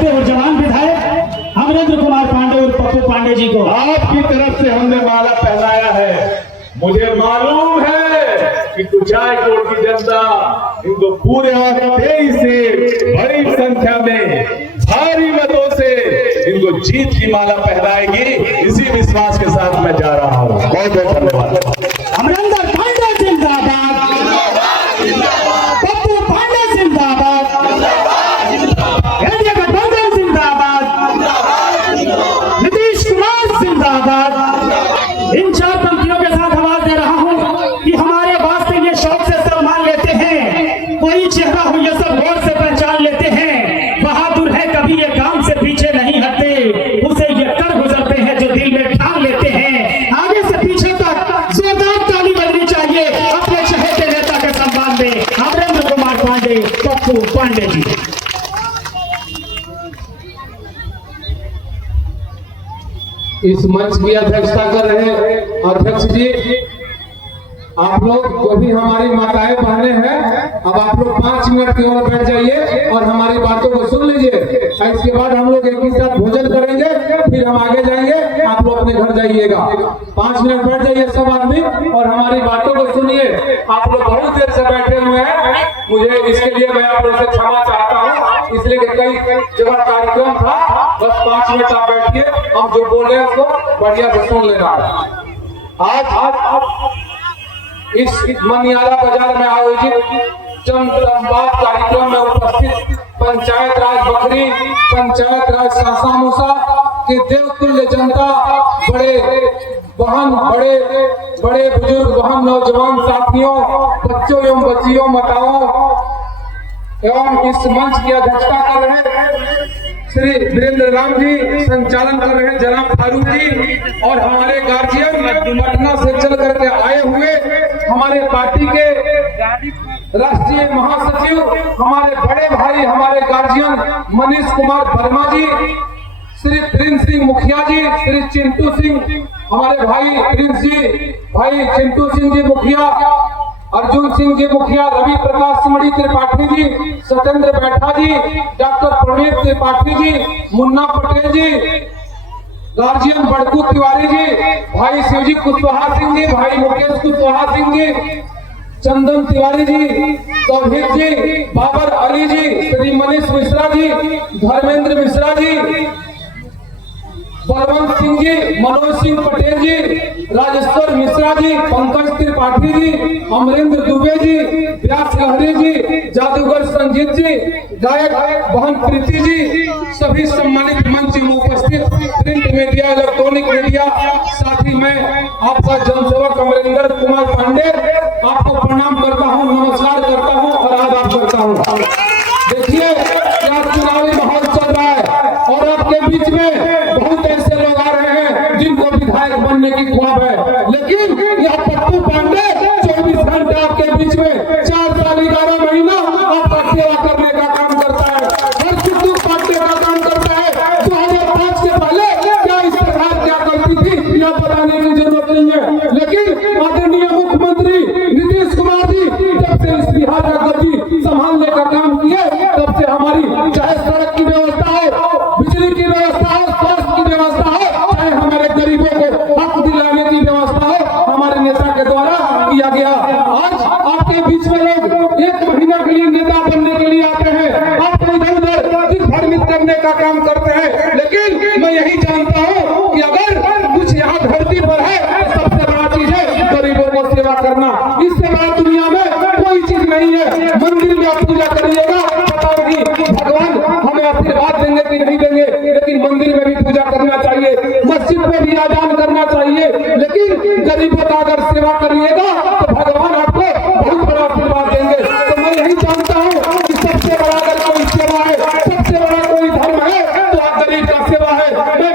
चहेते और जवान विधायक अमरेंद्र कुमार पांडे और पप्पू पांडे जी को आपकी तरफ से हमने माला पहनाया है। मुझे मालूम है कि कुचायकोट की जनता इनको पूरे 23 से बड़ी संख्या में भारी मतों से इनको जीत की माला पहनाएगी। इसी विश्वास के साथ मैं जा रहा हूँ। बहुत बहुत धन्यवाद। अमरेंद्र पांडे जिंदाबाद, पप्पू पांडे जिंदाबाद, एनडीए गठबंधन जिंदाबाद, नीतीश कुमार जिंदाबाद। इन 4 पंक्तियों के साथ आवाज दे रहा हूं कि हमारे वास्ते ये शौक से सम्मान लेते हैं, कोई चेहरा हो ये सब गौर से पहचान लेते हैं। बहादुर है कभी ये काम से पीछे नहीं हटते, उसे ये कर गुजरते हैं जो दिल में ठान लेते हैं। आगे से पीछे तक जोरदार ताली बजनी चाहिए अपने चहेते नेता के सम्मान में, अमरेंद्र कुमार पांडे, पप्पू पांडे जी। इस मंच की अध्यक्षता कर रहे अध्यक्ष जी, आप लोग जो भी हमारी माताएं बहनें हैं, अब आप लोग 5 मिनट की ओर बैठ जाइए और हमारी बातों को सुन लीजिए। इसके बाद हम लोग एक ही साथ भोजन करेंगे, फिर हम आगे जाएंगे, आप लोग अपने घर जाइएगा। 5 मिनट बैठ जाइए सब आदमी और हमारी बातों को सुनिए। आप लोग बहुत देर से बैठे हुए हैं, मुझे इसके लिए मैं आप लोग से क्षमा चाहता हूँ, इसलिए कि कई जगह कार्यक्रम था। बस 5 मिनट आप बैठिए, हम जो बोल रहे हैं उसको बढ़िया से सुन लेना है। आज इस मनियारा बाजार में आयोजित चंद संवाद कार्यक्रम में उपस्थित पंचायत राज बखरी, पंचायत राज सासामूसा के देवतुल्य जनता, बड़े बहन, बड़े बुजुर्ग बहन, नौजवान साथियों, बच्चों एवं बच्चियों, माताओं एवं इस मंच की अध्यक्षता कर रहे श्री वीरेंद्र राम जी, संचालन कर रहे जनाब फारूक जी और हमारे गार्जियन पटना से चल करके आए हुए हमारे पार्टी के राष्ट्रीय महासचिव, हमारे बड़े भाई, हमारे गार्जियन मनीष कुमार वर्मा जी, श्री प्रिंस सिंह मुखिया जी, श्री चिंटू सिंह, हमारे भाई प्रिंस जी, भाई चिंटू सिंह जी मुखिया, अर्जुन सिंह जी मुखिया, रवि प्रकाश सिमड़ी त्रिपाठी जी, सत्येंद्र बैठा जी, डॉक्टर प्रणीत त्रिपाठी जी, मुन्ना पटेल जी, गार्जियन बड़कू तिवारी जी, भाई शिवजी कुशवाहा सिंह जी, भाई मुकेश कुशवाहा सिंह जी, चंदन तिवारी जी, तौहीद जी, बाबर अली जी, श्री मनीष मिश्रा जी, धर्मेंद्र मिश्रा जी, बलवंत सिंह जी, मनोज सिंह पटेल जी, राजेश्वर मिश्रा जी, पंकज त्रिपाठी जी, अमरेंद्र दुबे जी, व्यास लहरी जी, जादूगर संजीत जी, गायक बहन प्रीति जी, सभी सम्मानित मंच में उपस्थित प्रिंट मीडिया, इलेक्ट्रॉनिक मीडिया, साथ ही मैं आपका जनसेवक अमरेंद्र कुमार पांडे आपको प्रणाम करता हूं, नमस्कार करता हूं और आदाब करता हूं। देखिए क्या चुनावी माहौल चल रहा है और आपके बीच में बहुत ऐसे लोग आ रहे हैं जिनको विधायक बनने की ख्वाब है, लेकिन यह पप्पू पांडे 24 घंटे आपके बीच में 4 साल 11 महीना आपका सेवा करने का काम करता है, हर सुख बांटने का काम करता है। 2005 से पहले क्या इस सरकार क्या करती थी यह बताने की जरूरत नहीं है, लेकिन आदरणीय मुख्यमंत्री नीतीश कुमार जी जब से इस बिहार का गति संभालने का काम किए, तब से हमारी चाहे सड़क की व्यवस्था हो, बिजली की व्यवस्था हो, स्वास्थ्य की व्यवस्था हो, चाहे हमारे गरीबों को हक दिलाने की व्यवस्था हो, हमारे नेता के द्वारा किया गया। आज आपके बीच में लोग 1 महीना के लिए नेता बनने के लिए आते हैं, आपको इधर उधर दिग्भ्रमित करने का काम करते हैं, लेकिन मैं यही जानता हूँ कि अगर कुछ यहाँ धरती पर है, सबसे बड़ा चीज है गरीबों को सेवा करना। इससे बड़ा दुनिया में कोई चीज नहीं है। मंदिर में आप पूजा करिएगा, पता नहीं भगवान हमें आशीर्वाद देंगे कि नहीं देंगे, लेकिन मंदिर में भी पूजा करना चाहिए, मस्जिद में भी आजान करना चाहिए, लेकिन गरीबों का अगर सेवा करिएगा तो भगवान आपको बहुत बड़ा आशीर्वाद देंगे। तो मैं यही जानता हूँ कि सबसे बड़ा अगर कोई सेवा है, सबसे बड़ा कोई धर्म है तो गरीब का सेवा है। मैं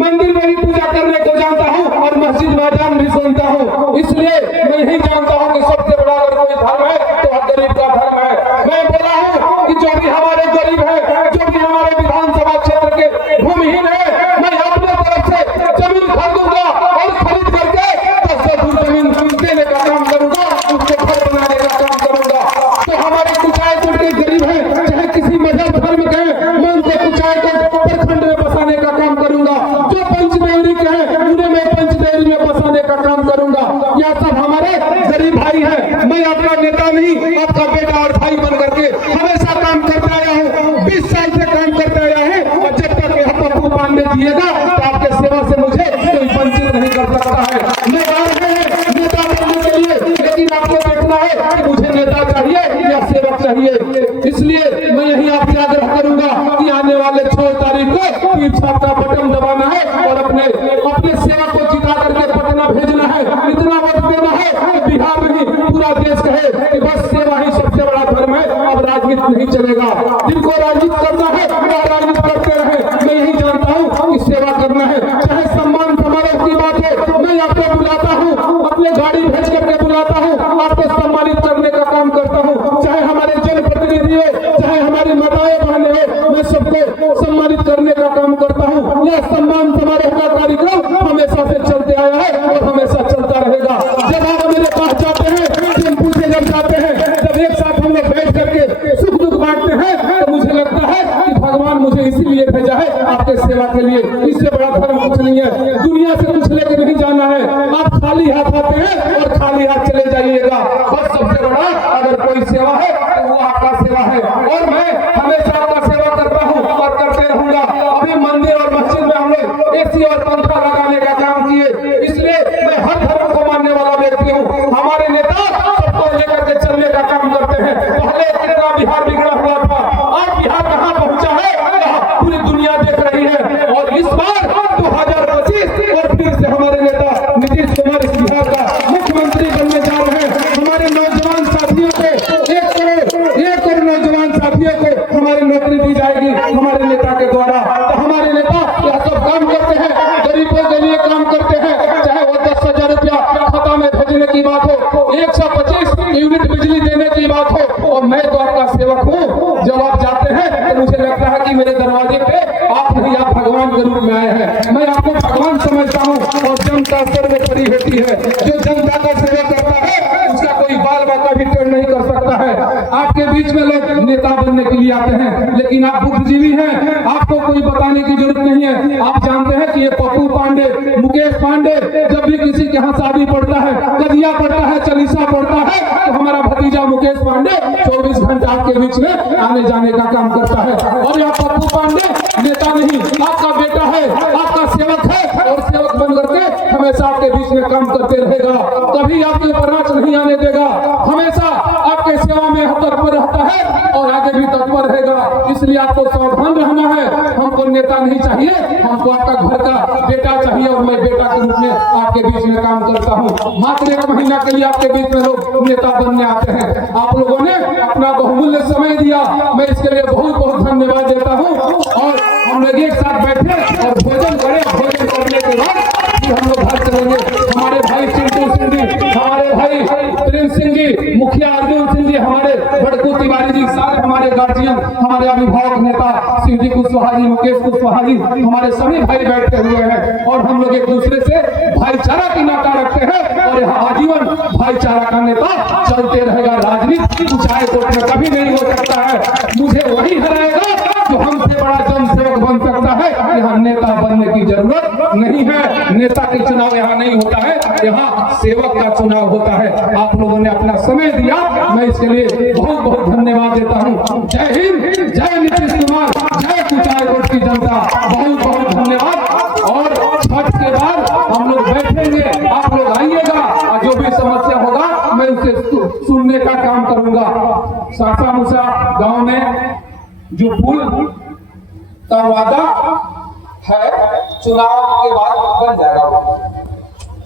मंदिर में भी पूजा करने को जानता हूँ और मस्जिद में आजान भी सुनता हूँ, इसलिए मैं यही जानता हूँ कि सबसे बड़ा अगर कोई धर्म है तो गरीब का धर्म है। मैं बोला हूँ कि जो भी हमारे गरीब है, जो भी हमारे विधानसभा क्षेत्र के भूमिहीन है, मैं अपने तरफ से जमीन खरीदूंगा और खरीद करके 10 से दूर जमीन देने का काम करूंगा, उसको घर बनाने का काम करूंगा। तो हमारे कुचायकोट के गरीब है, चाहे किसी मजहब धर्म के, 20 साल से काम करते आया हूँ और जब तक यह पप्पू पांडे जिएगा तो आपके सेवा से मुझे कोई वंचित नहीं कर सकता है। मैं आ रहे हैं नेता बनने के लिए, लेकिन आपको देखना है कि मुझे नेता चाहिए या सेवक चाहिए। इसलिए मैं यही आपसे आग्रह करूंगा कि आने वाले 6 तारीख को पीठ छाप का बटन दबाना है और अपने सेवक को जिता करके पटना भेजना है। इतना वक्त देना है कि बिहार में ही पूरा देश कहे कि बस सेवा ही सबसे बड़ा धर्म है, अब राजनीति नहीं चलेगा। जिनको राजनीति करना है वो राजनीति करते रहे। मैं यही जानता हूँ कि सेवा करना है, चाहे सम्मान समारोह की बात है, मैं आपको बुलाता हूँ, अपने गाड़ी भेज करके बुलाता हूँ, आपको सम्मानित करने का काम करता हूँ। चाहे हमारे जनप्रतिनिधि हो, चाहे हमारी माताएं बहनें हो, मैं सबको सम्मानित करने का काम करता हूँ। यह सम्मान समारोह का कार्यक्रम हमेशा से चलते आया है और हमेशा चलता रहेगा। जब आप मेरे पास जाते हैं, टेम्पू से जब जाते हैं, जब एक साथ हम लोग बैठ करके सुख दुख बांटते हैं, तो मुझे लगता है कि भगवान मुझे इसीलिए भेजा है, आपके सेवा के लिए। इससे बड़ा धर्म कुछ नहीं है। दुनिया से कुछ लेकर नहीं जाना है। आप खाली हाथ आते हैं और खाली हाथ चले जाइएगा। बस सबसे बड़ा अगर कोई सेवा है तो वो आपका सेवा है, और मैं हमेशा आपका सेवा करता हूँ और करते रहूंगा। अभी मंदिर और मस्जिद में हम लोग एसी और पंखा लगाने का काम किए, इसलिए मैं हर धर्म को मानने वाला व्यक्ति हूँ। हमारे नेता सबको लेकर के चलने का काम करते हैं। पहले कितना बिहार बिगड़ा हुआ था, आज बिहार कहाँ पहुँचा है पूरी दुनिया देख रही है। और इस बार 2025 और फिर से हमारे नेता नीतीश कुमार इस बिहार का मुख्यमंत्री बनने जा रहे हैं। हमारे नौजवान साथियों को 1 करोड़ नौजवान साथियों को हमारी नौकरी दी जाएगी हमारे नेता के द्वारा। तो हमारे नेता यह सब काम करते हैं, गरीबों के लिए काम करते हैं। चाहे वो 10,000 रुपया खाता में भेजने की बात हो, 125 यूनिट बिजली देने की बात हो, और मैं तो आपका सेवक हूँ। जब आप जाते हैं तो मुझे लगता है कि मेरे दरवाजे पे आप नहीं, आप भगवान के रूप में आए हैं। मैं आपको भगवान समझता हूँ और जनता सर्वोपरि होती है। जो जनता का सेवा करता है उसका कोई बाल बाका भी टेढ़ नहीं कर सकता है। आपके बीच में लोग नेता बनने के लिए आते हैं, लेकिन आप बुद्धिजीवी हैं, आपको कोई बताने की जरूरत नहीं है। आप जानते हैं कि ये पप्पू पांडे, मुकेश पांडे जब भी किसी के यहाँ शादी पड़ता है, कदिया पड़ता है, चालीसा पड़ता है, तो हमारा भतीजा मुकेश पांडे 24 घंटा आपके बीच में आने जाने का काम करता है। और यह पप्पू पांडे नेता नहीं, आपका बेटा है, आपका सेवक है, और सेवक बन करके हमेशा आपके बीच में काम करते रहेगा। कभी आपके ऊपर आँच नहीं आने देगा, हमेशा आपके सेवा में तत्पर रहता है और आगे भी तत्पर रहेगा। इसलिए आपको सावधान रहना है। हमको नेता नहीं चाहिए, हमको आपका घर का बेटा चाहिए, और मैं बेटा के रूप में आपके बीच में काम करता हूँ। मात्र 1 महीना के लिए आपके बीच में लोग नेता बनने आते हैं। आप लोगों ने अपना बहुमूल्य समय दिया, मैं इसके लिए बहुत बहुत धन्यवाद देता हूँ। और हम लोग एक साथ बैठे और भोजन करें, भोजन करने के बाद फिर हम लोग घर चलेंगे। हमारे भाई चिंटू सिंह जी, हमारे भाई प्रिंस सिंह जी, मुखिया अर्जुन सिंह जी, हमारे बड़कू तिवारी जी, सारे हमारे गार्जियन, हमारे अभिभावक नेता शिव जी कुशवाहा जी, मुकेश कुशवाहा जी, हमारे सभी भाई बैठे हुए हैं और हम लोग एक दूसरे से भाईचारा की नाता रखते हैं और यहाँ आजीवन भाईचारा का नेता चलते रहेगा। राजनीति ऊंचाई कोट में कभी नहीं हो सकता है। मुझे वही हराएगा जो हमसे बड़ा जनसेवक बन सकता है। यहाँ नेता बनने की जरूरत नहीं है। नेता के चुनाव यहाँ नहीं होता है, यहाँ सेवक का चुनाव होता है। आप लोगों ने अपना समय दिया, मैं इसके लिए बहुत बहुत धन्यवाद देता हूँ। जय हिंद, जय नीतीश कुमार, जय कुचायकोट की जनता, बहुत बहुत धन्यवाद। और छठ के बाद हम लोग बैठेंगे, आप लोग आइएगा और जो भी समस्या होगा मैं उसे सुनने का काम करूंगा। सासा मुसा गाँव में जो पुल का वादा है चुनाव के बाद बन जाएगा,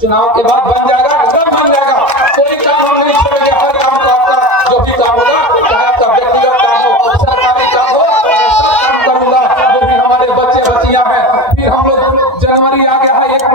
चुनाव के बाद बन जाएगा, एकदम बन जाएगा। कोई काम नहीं छोड़ेंगे, हर काम आपका जो भी काम होगा, चाहे आपका व्यक्तिगत काम हो, सरकारी काम हो, मैं सब काम करूंगा। जो भी हमारे बच्चे बच्चियां हैं, फिर हम लोग जनवरी आ गया है, 1